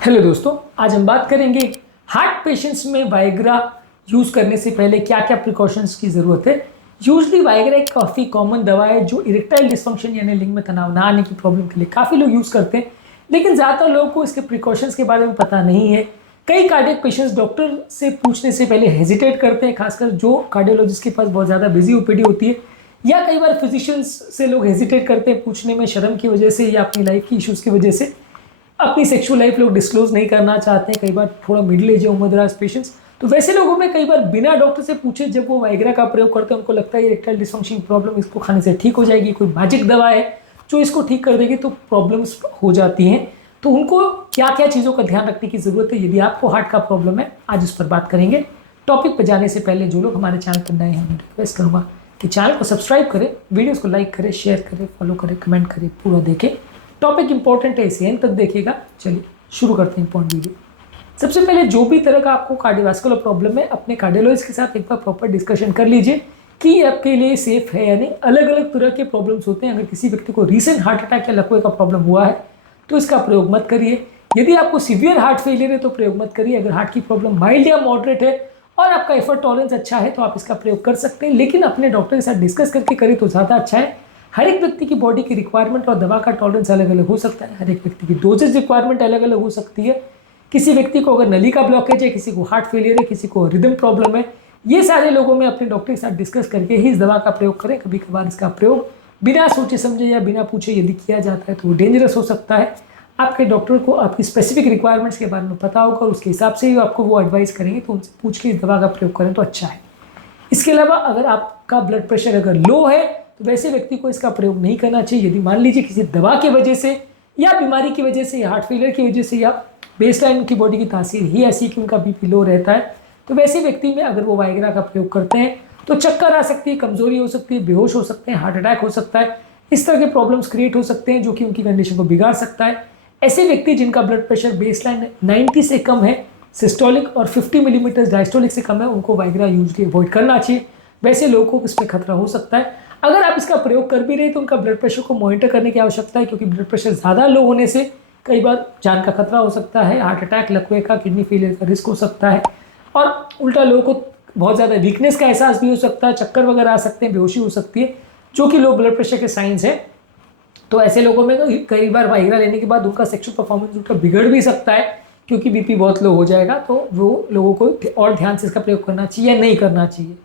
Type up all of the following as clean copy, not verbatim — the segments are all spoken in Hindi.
हेलो दोस्तों, आज हम बात करेंगे हार्ट पेशेंट्स में वाइग्रा यूज़ करने से पहले क्या क्या प्रिकॉशंस की ज़रूरत है। यूजली वाइग्रा एक काफ़ी कॉमन दवा है जो इरेक्टाइल डिस्फंक्शन यानी लिंग में तनाव ना आने की प्रॉब्लम के लिए काफ़ी लोग यूज़ करते हैं, लेकिन ज़्यादातर लोगों को इसके प्रिकॉशंस के बारे में पता नहीं है। कई कार्डियक पेशेंट्स डॉक्टर से पूछने से पहले हेजिटेट करते हैं, खासकर जो कार्डियोलॉजिस्ट के पास बहुत ज़्यादा बिजी ओपीडी होती है, या कई बार फिजिशियंस से लोग हेजिटेट करते हैं पूछने में, शर्म की वजह से या अपनी लाइफ की इश्यूज़ की वजह से। अपनी सेक्सुअल लाइफ लोग डिस्क्लोज नहीं करना चाहते हैं, कई बार थोड़ा मिडिल एज या उम्रदराज पेशेंट्स। तो वैसे लोगों में कई बार बिना डॉक्टर से पूछे जब वो वाइग्रा का प्रयोग करते हैं, उनको लगता है इरेक्टाइल डिस्फंक्शन प्रॉब्लम इसको खाने से ठीक हो जाएगी, कोई मैजिक दवा है जो इसको ठीक कर देगी, तो प्रॉब्लम्स हो जाती हैं। तो उनको क्या क्या चीज़ों का ध्यान रखने की ज़रूरत है यदि आपको हार्ट का प्रॉब्लम है, आज उस पर बात करेंगे। टॉपिक पर जाने से पहले जो लोग हमारे चैनल पर नए हैं, मैं रिक्वेस्ट करूँगा कि चैनल को सब्सक्राइब करें, वीडियोज़ को लाइक करें, शेयर करें, फॉलो करें, कमेंट करें, पूरा देखें। टॉपिक इंपॉर्टेंट है, इसे एंड तक देखिएगा। चलिए शुरू करते हैं इंपॉर्टेंट वीडियो। सबसे पहले जो भी तरह का आपको कार्डियोवास्कुलर प्रॉब्लम है, अपने कार्डियोलॉजिस्ट के साथ एक बार प्रॉपर डिस्कशन कर लीजिए कि ये आपके लिए सेफ है या नहीं। अलग अलग तरह के प्रॉब्लम्स होते हैं। अगर किसी व्यक्ति को रीसेंट हार्ट अटैक या लकवे का प्रॉब्लम हुआ है तो इसका प्रयोग मत करिए। यदि आपको सीवियर हार्ट फेलियर है तो प्रयोग मत करिए। अगर हार्ट की प्रॉब्लम माइल्ड या मॉडरेट है और आपका एफर्ट टॉलरेंस अच्छा है तो आप इसका प्रयोग कर सकते हैं, लेकिन अपने डॉक्टर के साथ डिस्कस करके करें तो ज़्यादा अच्छा है। हर एक व्यक्ति की बॉडी की रिक्वायरमेंट और दवा का टॉलरेंस अलग अलग हो सकता है। हर एक व्यक्ति की डोजेज रिक्वायरमेंट अलग अलग हो सकती है। किसी व्यक्ति को अगर नली का ब्लॉकेज है, किसी को हार्ट फेलियर है, किसी को रिदम प्रॉब्लम है, ये सारे लोगों में अपने डॉक्टर के साथ डिस्कस करके ही इस दवा का प्रयोग करें। कभी कभार इसका प्रयोग बिना सोचे समझे या बिना पूछे यदि किया जाता है तो वो डेंजरस हो सकता है। आपके डॉक्टर को आपकी स्पेसिफिक रिक्वायरमेंट्स के बारे में पता होगा और उसके हिसाब से ही आपको वो एडवाइस करेंगे, तो उनसे पूछ के इस दवा का प्रयोग करें तो अच्छा है। इसके अलावा अगर आपका ब्लड प्रेशर अगर लो है तो वैसे व्यक्ति को इसका प्रयोग नहीं करना चाहिए। यदि मान लीजिए किसी दवा की वजह से या बीमारी की वजह से या हार्ट फेलियर की वजह से या बेसलाइन उनकी बॉडी की तासीर ही ऐसी कि उनका बीपी लो रहता है, तो वैसे व्यक्ति में अगर वो वाइग्रा का प्रयोग करते हैं तो चक्कर आ सकती है, कमजोरी हो सकती है, बेहोश हो सकते हैं, हार्ट अटैक हो सकता है। इस तरह के प्रॉब्लम्स क्रिएट हो सकते हैं जो कि उनकी कंडीशन को बिगाड़ सकता है। ऐसे व्यक्ति जिनका ब्लड प्रेशर बेसलाइन 90 से कम है सिस्टोलिक और 50 मिलीमीटर डायस्टोलिक से कम है, उनको वाइग्रा यूजली अवॉइड करना चाहिए। वैसे लोगों को इसमें खतरा हो सकता है। अगर आप इसका प्रयोग कर भी रहे तो उनका ब्लड प्रेशर को मॉनिटर करने की आवश्यकता है, क्योंकि ब्लड प्रेशर ज़्यादा लो होने से कई बार जान का खतरा हो सकता है, हार्ट अटैक, लकवे का, किडनी फेलियर का रिस्क हो सकता है, और उल्टा लोगों को बहुत ज़्यादा वीकनेस का एहसास भी हो सकता है, चक्कर वगैरह आ सकते हैं, बेहोशी हो सकती है, जो कि लो ब्लड प्रेशर के साइंस है। तो ऐसे लोगों में कई बार वाइग्रा लेने के बाद उनका सेक्सुअल परफॉर्मेंस उनका बिगड़ भी सकता है, क्योंकि बीपी बहुत लो हो जाएगा। तो वो लोगों को और ध्यान से इसका प्रयोग करना चाहिए या नहीं करना चाहिए।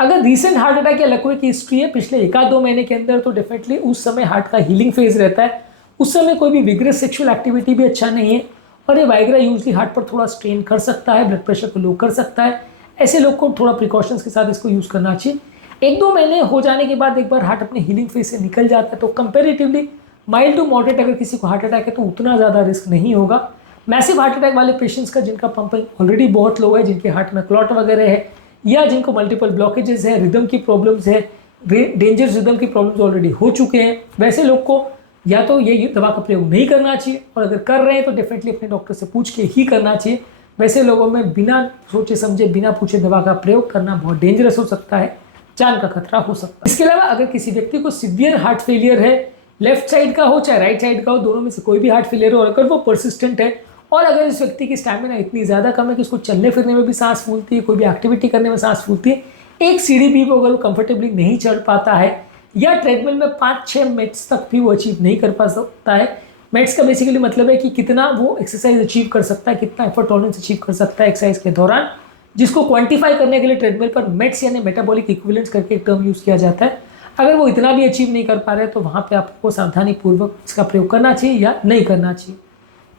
अगर रीसेंट हार्ट अटैक या लकवे की हिस्ट्री है पिछले 1-2 महीने के अंदर, तो डेफिनेटली उस समय हार्ट का हीलिंग फेज रहता है, उस समय कोई भी विग्रेस सेक्सुअल एक्टिविटी भी अच्छा नहीं है, और ये वाइग्रा यूजली हार्ट पर थोड़ा स्ट्रेन कर सकता है, ब्लड प्रेशर को लो कर सकता है। ऐसे लोग को थोड़ा प्रिकॉशंस के साथ इसको यूज़ करना चाहिए। 1-2 महीने हो जाने के बाद एक बार हार्ट अपने हीलिंग फेज से निकल जाता है तो कंपेरेटिवली माइल्ड टू मॉडरेट अगर किसी को हार्ट अटैक है तो उतना ज़्यादा रिस्क नहीं होगा। मैसिव हार्ट अटैक वाले पेशेंट्स का जिनका पंपिंग ऑलरेडी बहुत लो है, जिनके हार्ट में क्लॉट वगैरह है, या जिनको मल्टीपल ब्लॉकेजेस है, रिदम की प्रॉब्लम्स है, डेंजरस रिदम की प्रॉब्लम्स ऑलरेडी हो चुके हैं, वैसे लोग को या तो ये दवा का प्रयोग नहीं करना चाहिए, और अगर कर रहे हैं तो डेफिनेटली अपने डॉक्टर से पूछ के ही करना चाहिए। वैसे लोगों में बिना सोचे समझे, बिना पूछे दवा का प्रयोग करना बहुत डेंजरस हो सकता है, जान का खतरा हो सकता है। इसके अलावा अगर किसी व्यक्ति को सीवियर हार्ट फेलियर है, लेफ्ट साइड का हो चाहे राइट साइड का हो, दोनों में से कोई भी हार्ट फेलियर हो, और अगर वो परसिस्टेंट है और अगर इस व्यक्ति की स्टैमिना इतनी ज़्यादा कम है कि उसको चलने फिरने में भी सांस फूलती है, कोई भी एक्टिविटी करने में सांस फूलती है, एक सीढ़ी भी वो अगर वो कंफर्टेबली नहीं चढ़ पाता है, या ट्रेडमिल में 5-6 मिनट्स तक भी वो अचीव नहीं कर पा सकता है। मिनट्स का बेसिकली मतलब है कि कितना वो एक्सरसाइज अचीव कर सकता है, कितना एफर्ट टॉलरेंस अचीव कर सकता है एक्सरसाइज के दौरान, जिसको क्वांटिफाई करने के लिए ट्रेडमिल पर मेट्स यानी मेटाबॉलिक इक्विवेलेंट्स करके एक टर्म यूज़ किया जाता है। अगर वो इतना भी अचीव नहीं कर पा रहे तो वहाँ पे आपको सावधानी पूर्वक इसका प्रयोग करना चाहिए या नहीं करना चाहिए।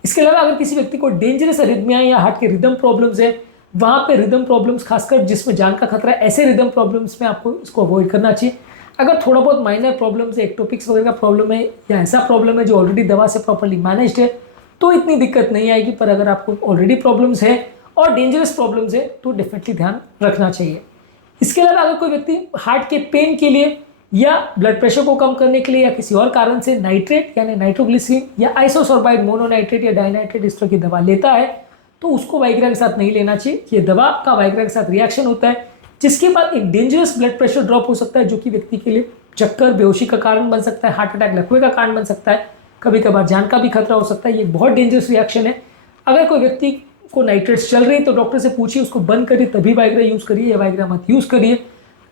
इसके अलावा अगर किसी व्यक्ति को डेंजरस अरिथमिया या हार्ट के रिदम प्रॉब्लम्स है, वहाँ पे रिदम प्रॉब्लम्स खासकर जिसमें जान का खतरा है, ऐसे रिदम प्रॉब्लम्स में आपको इसको अवॉइड करना चाहिए। अगर थोड़ा बहुत माइनर प्रॉब्लम्स है, एक्टोपिक्स वगैरह का प्रॉब्लम है, या ऐसा प्रॉब्लम है जो ऑलरेडी दवा से प्रॉपर्ली मैनेज्ड है, तो इतनी दिक्कत नहीं आएगी। पर अगर आपको ऑलरेडी प्रॉब्लम्स है और डेंजरस प्रॉब्लम्स है तो डेफिनेटली ध्यान रखना चाहिए। इसके अलावा अगर कोई व्यक्ति हार्ट के पेन के लिए या ब्लड प्रेशर को कम करने के लिए या किसी और कारण से नाइट्रेट यानी नाइट्रोग्लिसरीन या आइसोसोर्बाइड मोनोनाइट्रेट या डाइनाइट्रेट इस तरह की दवा लेता है तो उसको वाइग्रा के साथ नहीं लेना चाहिए। ये दवा का वाइग्रा के साथ रिएक्शन होता है, जिसके बाद एक डेंजरस ब्लड प्रेशर ड्रॉप हो सकता है, जो कि व्यक्ति के लिए चक्कर, बेहोशी का कारण बन सकता है, हार्ट अटैक, लकवे का कारण बन सकता है, कभी कभार जान का भी खतरा हो सकता है। ये बहुत डेंजरस रिएक्शन है। अगर कोई व्यक्ति को नाइट्रेट्स चल रही है तो डॉक्टर से पूछिए, उसको बंद करिए तभी वाइग्रा यूज़ करिए, या वाइग्रा मत यूज़ करिए।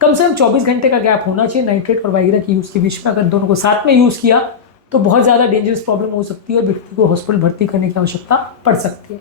कम से कम 24 घंटे का गैप होना चाहिए नाइट्रेट और वाइग्रा के यूज़ के बीच में। अगर दोनों को साथ में यूज़ किया तो बहुत ज़्यादा डेंजरस प्रॉब्लम हो सकती है और व्यक्ति को हॉस्पिटल भर्ती करने की आवश्यकता पड़ सकती है।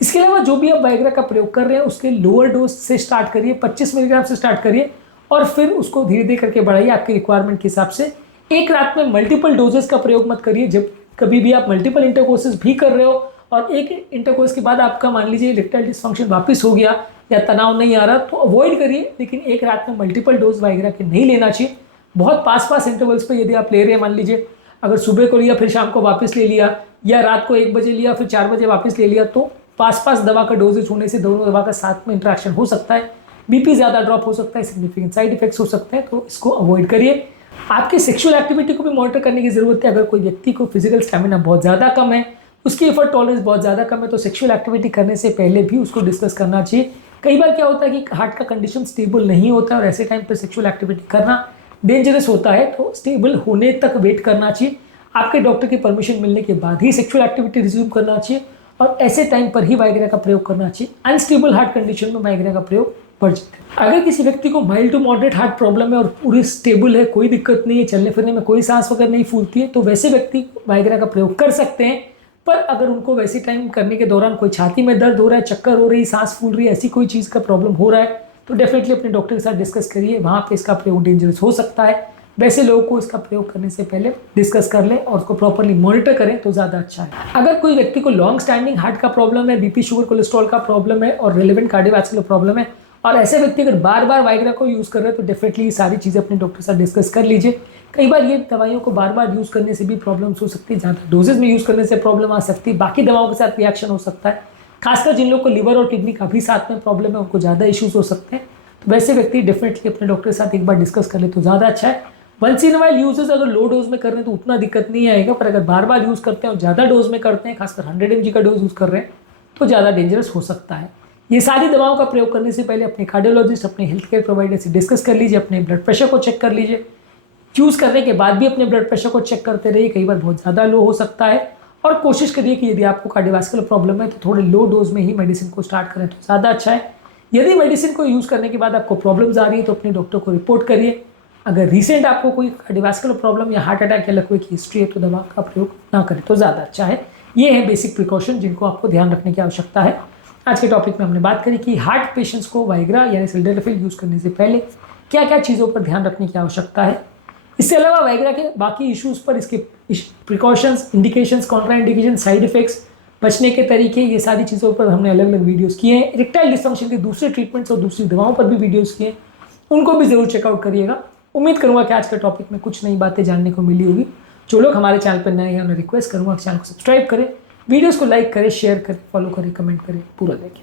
इसके अलावा जो भी आप वाइग्रा का प्रयोग कर रहे हैं उसके लोअर डोज से स्टार्ट करिए, 25 मिलीग्राम से स्टार्ट करिए और फिर उसको धीरे धीरे करके बढ़ाइए आपकी रिक्वायरमेंट के हिसाब से। एक रात में मल्टीपल डोजेस का प्रयोग मत करिए। जब कभी भी आप मल्टीपल इंटरकोर्सेज भी कर रहे हो और एक इंटरकोर्स के बाद आपका मान लीजिए इरेक्टाइल डिस्फंक्शन वापस हो गया या तनाव नहीं आ रहा तो अवॉइड करिए, लेकिन एक रात में मल्टीपल डोज वाइग्रा के नहीं लेना चाहिए। बहुत पास इंटरवल्स पे यदि आप ले रहे हैं, मान लीजिए अगर सुबह को लिया फिर शाम को वापस ले लिया, या रात को 1 बजे लिया फिर 4 बजे वापस ले लिया, तो पास दवा का डोजेज होने से दोनों दवा का साथ में इंटरेक्शन हो सकता है, बीपी ज़्यादा ड्रॉप हो सकता है, सिग्निफिकेंट साइड इफेक्ट्स हो सकते हैं, तो इसको अवॉइड करिए। आपकी सेक्सुअल एक्टिविटी को भी मॉनिटर करने की ज़रूरत है। अगर कोई व्यक्ति को फिजिकल स्टेमिना बहुत ज़्यादा कम है, उसकी एफर्ट टॉलरेंस बहुत ज़्यादा कम है, तो सेक्सुअल एक्टिविटी करने से पहले भी उसको डिस्कस करना चाहिए। कई बार क्या होता है कि हार्ट का कंडीशन स्टेबल नहीं होता है और ऐसे टाइम पर सेक्सुअल एक्टिविटी करना डेंजरस होता है, तो स्टेबल होने तक वेट करना चाहिए। आपके डॉक्टर की परमिशन मिलने के बाद ही सेक्सुअल एक्टिविटी रिज्यूम करना चाहिए और ऐसे टाइम पर ही वाइग्रा का प्रयोग करना चाहिए। अनस्टेबल हार्ट कंडीशन में वाइग्रा का प्रयोग बढ़ जाता है। अगर किसी व्यक्ति को mild to moderate heart problem है और पूरी स्टेबल है, कोई दिक्कत नहीं है, चलने फिरने में कोई सांस वगैरह नहीं फूलती है, तो वैसे व्यक्ति वाइग्रा का प्रयोग कर सकते हैं। पर अगर उनको वैसे टाइम करने के दौरान कोई छाती में दर्द हो रहा है, चक्कर हो रही है, सांस फूल रही है, ऐसी कोई चीज़ का प्रॉब्लम हो रहा है, तो डेफिनेटली अपने डॉक्टर के साथ डिस्कस करिए। वहाँ पे इसका प्रयोग डेंजरस हो सकता है। वैसे लोगों को इसका प्रयोग करने से पहले डिस्कस कर लें और उसको प्रॉपरली मॉनिटर करें तो ज़्यादा अच्छा है। अगर कोई व्यक्ति को लॉन्ग स्टैंडिंग हार्ट का प्रॉब्लम है, बीपी शुगर कोलेस्ट्रॉल का प्रॉब्लम है और रिलेवेंट कार्डियोवैस्कुलर प्रॉब्लम है, और ऐसे व्यक्ति अगर बार बार वाइग्रा को यूज़ कर रहे हैं, तो डेफिनेटली ये सारी चीज़ें अपने डॉक्टर के साथ डिस्कस कर लीजिए। कई बार ये दवाइयों को बार बार यूज़ करने से भी प्रॉब्लम्स हो सकती है, ज़्यादा डोजेज में यूज़ करने से प्रॉब्लम आ सकती है, बाकी दवाओं के साथ रिएक्शन हो सकता है। खासकर जिन लोगों को लिवर और किडनी का भी साथ में प्रॉब्लम है, उनको ज़्यादा इश्यूज हो सकते हैं। तो वैसे व्यक्ति डेफिनेटली अपने डॉक्टर के साथ एक बार डिस्कस कर ले तो ज़्यादा अच्छा है। वंस इन वाइल यूजेस अगर लो डोज में कर रहे हैं तो उतना दिक्कत नहीं आएगा, पर अगर बार बार यूज़ करते हैं और ज़्यादा डोज में करते हैं, खासकर 100 mg का डोज यूज़ कर रहे हैं, तो ज़्यादा डेंजरस हो सकता है। ये सारी दवाओं का प्रयोग करने से पहले अपने कार्डियोलॉजिस्ट, अपने हेल्थ केयर प्रोवाइडर से डिस्कस कर लीजिए, अपने ब्लड प्रेशर को चेक कर लीजिए। यूज़ करने के बाद भी अपने ब्लड प्रेशर को चेक करते रहिए, कई बार बहुत ज़्यादा लो हो सकता है। और कोशिश करिए कि यदि आपको कार्डियोवैस्कुलर प्रॉब्लम है तो थोड़े लो डोज में ही मेडिसिन को स्टार्ट करें तो ज़्यादा अच्छा है। यदि मेडिसिन को यूज़ करने के बाद आपको प्रॉब्लम्स आ रही है तो अपने डॉक्टर को रिपोर्ट करिए। अगर रिसेंट आपको कोई कार्डियोवैस्कुलर प्रॉब्लम या हार्ट अटैक या लकवे की हिस्ट्री है तो दवा का प्रयोग ना करें तो ज़्यादा अच्छा है। ये है बेसिक प्रिकॉशन जिनको आपको ध्यान रखने की आवश्यकता है। आज के टॉपिक में हमने बात करी कि हार्ट पेशेंट्स को वाइग्रा यानी सिल्डेनाफिल यूज़ करने से पहले क्या क्या चीज़ों पर ध्यान रखने की आवश्यकता है। इससे अलावा वाइग्रा के बाकी इश्यूज़ पर, इसके precautions, indications, contraindication, side effects, बचने के तरीके, ये सारी चीज़ों पर हमने अलग अलग वीडियोस किए हैं। इरेक्टाइल डिस्फंक्शन के दूसरे ट्रीटमेंट्स और दूसरी दवाओं पर भी वीडियोस किए हैं, उनको भी ज़रूर चेकआउट करिएगा। उम्मीद करूँगा कि आज के टॉपिक में कुछ नई बातें जानने को मिली होगी। जो लोग हमारे चैनल पर नए हैं उन्हें रिक्वेस्ट करूँगा कि चैनल को सब्सक्राइब करें, वीडियोज़ को लाइक करें, शेयर करें, फॉलो करें, कमेंट करें, पूरा देखें।